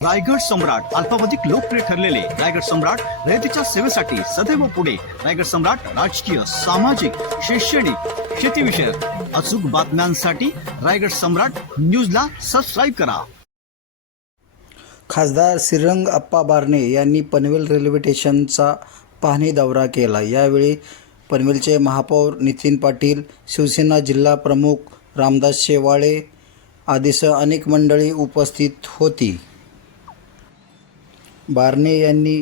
रायगड सम्राट अल्पावधीत लोकप्रिय ठरलेले रायगड सम्राट रयतेच्या सेवेसाठी सदैव पुढे. रायगड सम्राट राजकीय, सामाजिक, शैक्षणिक, शेतीविषयक अचूक बातम्यांसाठी रायगड सम्राट न्यूजला सबस्क्राईब करा. खासदार श्रीरंग अप्पा बारणे यांनी पनवेल रेल्वे स्टेशनचा पाहणी दौरा केला. यावेळी पनवेलचे महापौर नितीन पाटील, शिवसेना जिल्हा प्रमुख रामदास शेवाळे आदीसह अनेक मंडळी उपस्थित होती. बारणे यांनी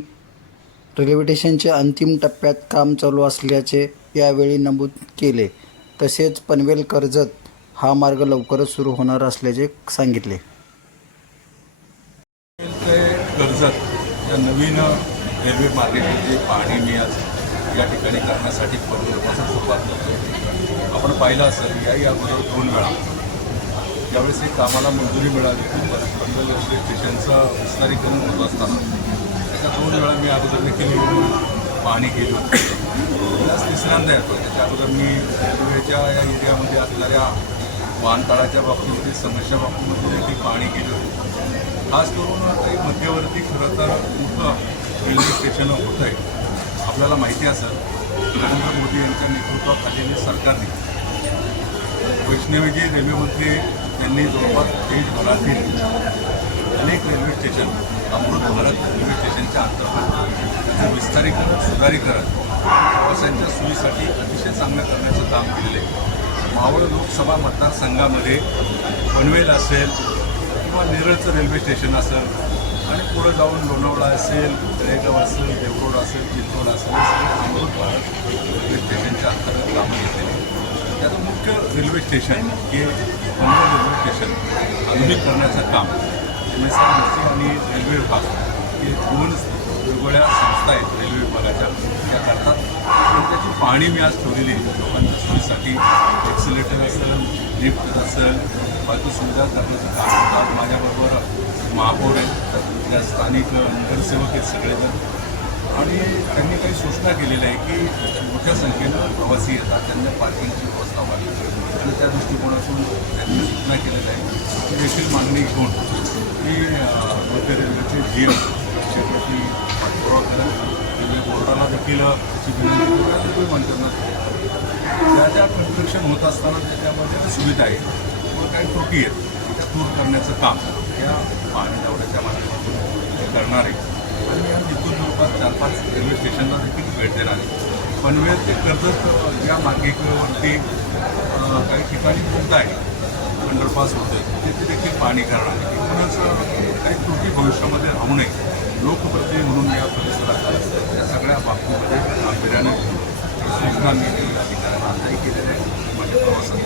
रेल्वे स्टेशनच्या अंतिम टप्प्यात काम चालू असल्याचे यावेळी नमूद केले. तसेच पनवेल कर्जत हा मार्ग लवकरच सुरू होणार असल्याचे सांगितले. कर्जत या नवीन रेल्वे मार्गाची पाहणी मी आज या ठिकाणी करण्यासाठी पनवेलपासून सुरुवात करतो. आपण पाहिलं असेल याही अगोदर 2 वेळा ज्यावेळेस ही कामाला मंजुरी मिळाली पनवेल रेल्वे स्टेशनचं विस्तारीकरण होत असताना त्याच्या 2 वेळा मी अगोदर देखील येऊन पाहणी केली होती. आज तिसऱ्यांदा येतो. त्याच्या अगोदर मी रेल्वेच्या या एरियामध्ये असणाऱ्या वाहनतळाच्या बाबतीमध्ये समस्या बाबतीमध्ये देखील पाहणी केली होती. खास करून काही मध्यवर्ती खरं तर मोठं रेल्वे स्टेशन होतं आहे. आपल्याला माहिती असेल नरेंद्र मोदी यांच्या नेतृत्वाखालील सरकारने वैष्णवीजी रेल्वेमध्ये त्यांनी जवळपास देशभरातील अनेक railway station Amrit Bharat railway स्टेशनच्या अंतर्गत त्याचं विस्तारीकरण, सुधारीकरण प्रवाशांच्या सोयीसाठी अतिशय चांगलं करण्याचं काम केलेलं आहे. मावळ लोकसभा मतदारसंघामध्ये पनवेल असेल किंवा नेरळचं रेल्वे स्टेशन असेल आणि पुढं जाऊन लोणावळा असेल, तळेगाव असेल, देवरोड असेल, चिंचवड असेल, अमृत भारत रेल्वे स्टेशनच्या अंतर्गत कामं घेतलेली. त्याचं मुख्य रेल्वे स्टेशन हे पनवेल रेल्वे स्टेशन आधुनिक करण्याचं काम MSRDC आणि रेल्वे विभाग हे 2 वेगवेगळ्या संस्था आहेत रेल्वे विभागाच्या त्या करतात. त्याची पाहणी मी आज ठेवलेली लोकांच्या सोयीसाठी एक्सिलेटर असेल, लिफ्ट असेल, बाकी सुविधा करण्याचं काम करतात. माझ्याबरोबर महापौर आहेत, त्या स्थानिक नगरसेवक आहेत सगळेजण. आणि त्यांनी काही सूचना केलेल्या आहे की मोठ्या संख्येनं प्रवासी येतात, त्यांना पार्किंगची व्यवस्था व्हावी आणि त्या दृष्टिकोनातून त्यांनी सूचना केलेल्या आहे की देखील मागणी घेऊन की मध्य रेल्वेचे GM क्षेत्राची पाठपुरावा करेल. रेल्वे बोर्डाला देखील त्याची विनंती म्हणतात ज्या ज्या कन्स्ट्रक्शन होत असताना त्याच्यामध्ये सुविधा आहे किंवा काही त्रुटी आहेत त्या दूर करण्याचं काम या पाहणी दौऱ्याच्या माध्यमातून करणार आहे. आणि या तिथून जवळपास 4-5 रेल्वे स्टेशनला देखील भेट देणार आहे. पनवेल ते कर्जत या मार्गिकेवरती काही ठिकाणी होत आहे, अंडरपास होते तिथे देखील पाहणी करणार आहे. म्हणूनच काही त्रुटी भविष्यामध्ये राहू नये, लोकप्रतिनिधी म्हणून या परिसरात या सगळ्या बाबतीमध्ये गांभीर्याने सूचना मी अधिकाऱ्यांना आताही केलेल्या आहे. माझ्या प्रवासात